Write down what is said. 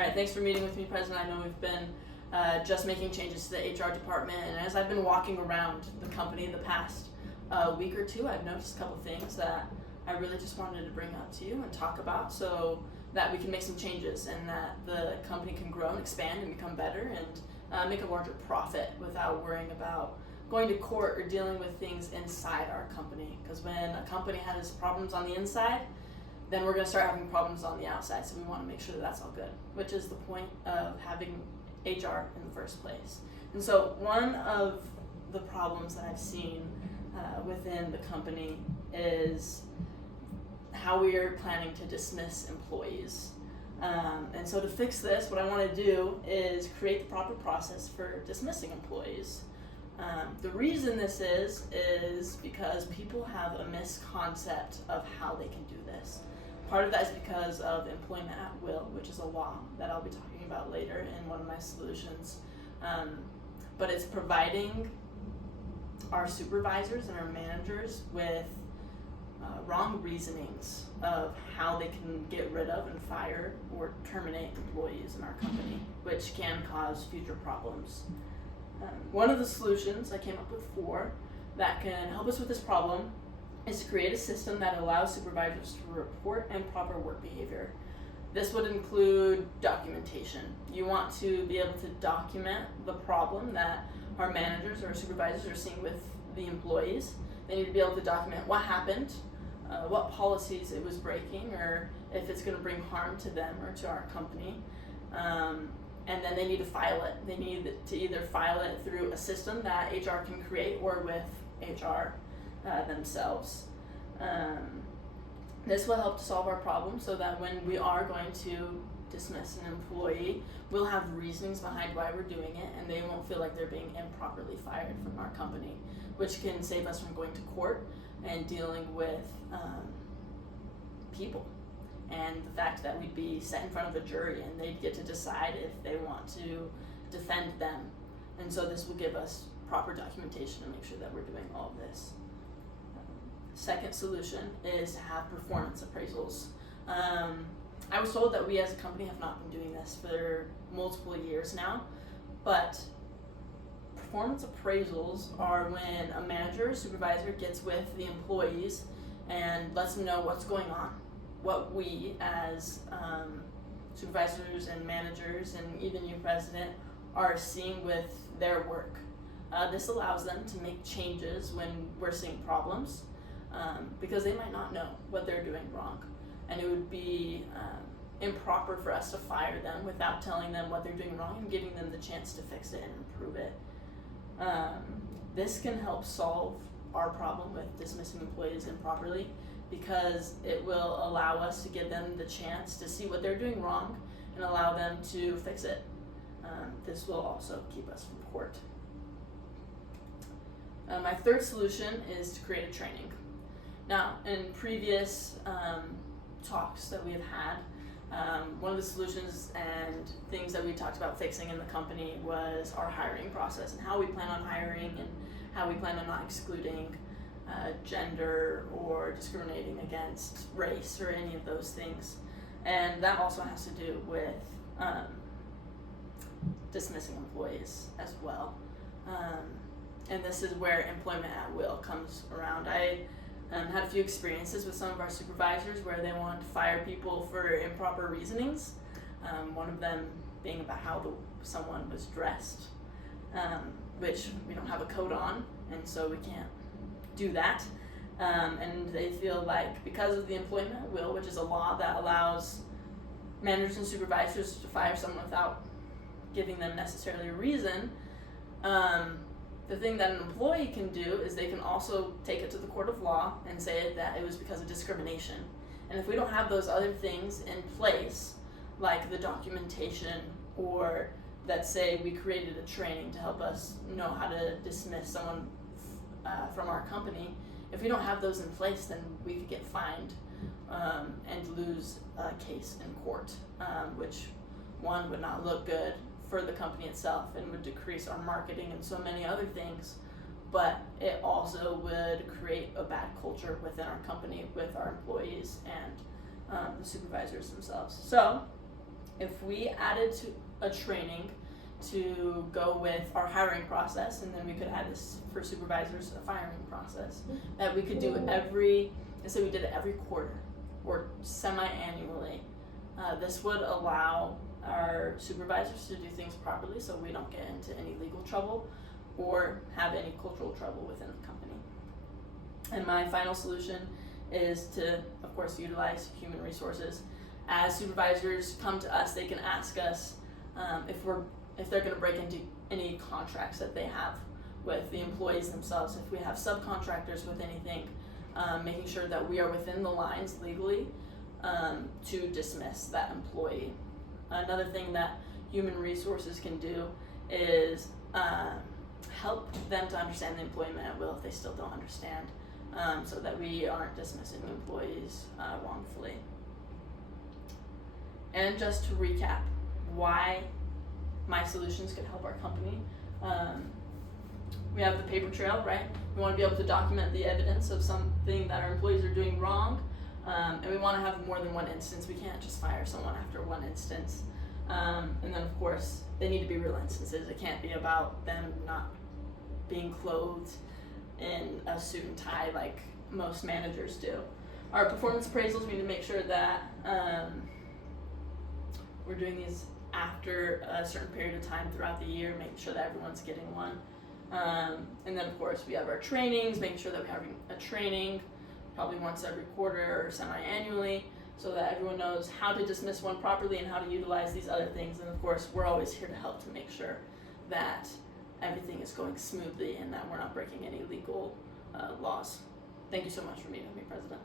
All right, thanks for meeting with me, President. I know we've been just making changes to the HR department, and as I've been walking around the company in the past week or two, I've noticed a couple things that I really just wanted to bring up to you and talk about so that we can make some changes and that the company can grow and expand and become better and make a larger profit without worrying about going to court or dealing with things inside our company. Because when a company has problems on the inside, then we're going to start having problems on the outside. So we want to make sure that that's all good, which is the point of having HR in the first place. And so one of the problems that I've seen within the company is how we are planning to dismiss employees. And so to fix this, what I want to do is create the proper process for dismissing employees. The reason this is because people have a misconcept of how they can do this. Part of that is because of employment at will, which is a law that I'll be talking about later in one of my solutions. But it's providing our supervisors and our managers with wrong reasonings of how they can get rid of and fire or terminate employees in our company, which can cause future problems. One of the solutions, I came up with 4, that can help us with this problem is to create a system that allows supervisors to report improper work behavior. This would include documentation. You want to be able to document the problem that our managers or supervisors are seeing with the employees. They need to be able to document what happened, what policies it was breaking, or if it's going to bring harm to them or to our company. And then they need to file it. They need to either file it through a system that HR can create or with HR themselves. This will help to solve our problem so that when we are going to dismiss an employee, we'll have reasonings behind why we're doing it, and they won't feel like they're being improperly fired from our company, which can save us from going to court and dealing with people. And the fact that we'd be set in front of a jury and they'd get to decide if they want to defend them. And so this will give us proper documentation to make sure that we're doing all of this. Second solution is to have performance appraisals. I was told that we as a company have not been doing this for multiple years now, but performance appraisals are when a manager or supervisor gets with the employees and lets them know what's going on, what we as supervisors and managers and even you, President, are seeing with their work. This allows them to make changes when we're seeing problems because they might not know what they're doing wrong. And it would be improper for us to fire them without telling them what they're doing wrong and giving them the chance to fix it and improve it. This can help solve our problem with dismissing employees improperly because it will allow us to give them the chance to see what they're doing wrong and allow them to fix it. This will also keep us from court. My third solution is to create a training. Now, in previous talks that we have had, one of the solutions and things that we talked about fixing in the company was our hiring process and how we plan on hiring and how we plan on not excluding gender or discriminating against race or any of those things. And that also has to do with dismissing employees as well. And this is where employment at will comes around. I had a few experiences with some of our supervisors where they wanted to fire people for improper reasonings. One of them being about how someone was dressed, which we don't have a code on, and so we can't do that. And they feel like because of the employment at will, which is a law that allows managers and supervisors to fire someone without giving them necessarily a reason, the thing that an employee can do is they can also take it to the court of law and say that it was because of discrimination. And if we don't have those other things in place, like the documentation, or let's say we created a training to help us know how to dismiss someone from our company, if we don't have those in place, then we could get fined and lose a case in court, which one would not look good for the company itself and would decrease our marketing and so many other things, but it also would create a bad culture within our company with our employees and the supervisors themselves. So if we added to a training to go with our hiring process, and then we could add this for supervisors, a firing process, that we could do let's say we did it every quarter or semi-annually. This would allow our supervisors to do things properly so we don't get into any legal trouble or have any cultural trouble within the company. And my final solution is to, of course, utilize human resources. As supervisors come to us, they can ask us if they're going to break into any contracts that they have with the employees themselves. If we have subcontractors with anything, making sure that we are within the lines legally to dismiss that employee. Another thing that human resources can do is help them to understand the employment at will if they still don't understand, so that we aren't dismissing employees wrongfully. And just to recap why my solutions could help our company. We have the paper trail, right? We want to be able to document the evidence of something that our employees are doing wrong, and we want to have more than one instance. We can't just fire someone after one instance. And then, of course, they need to be real instances. It can't be about them not being clothed in a suit and tie like most managers do. Our performance appraisals, we need to make sure that we're doing these after a certain period of time throughout the year, making sure that everyone's getting one. And then, of course, we have our trainings, making sure that we're having a training probably once every quarter or semi-annually, so that everyone knows how to dismiss one properly and how to utilize these other things. And of course, we're always here to help to make sure that everything is going smoothly and that we're not breaking any legal laws. Thank you so much for meeting with me, President.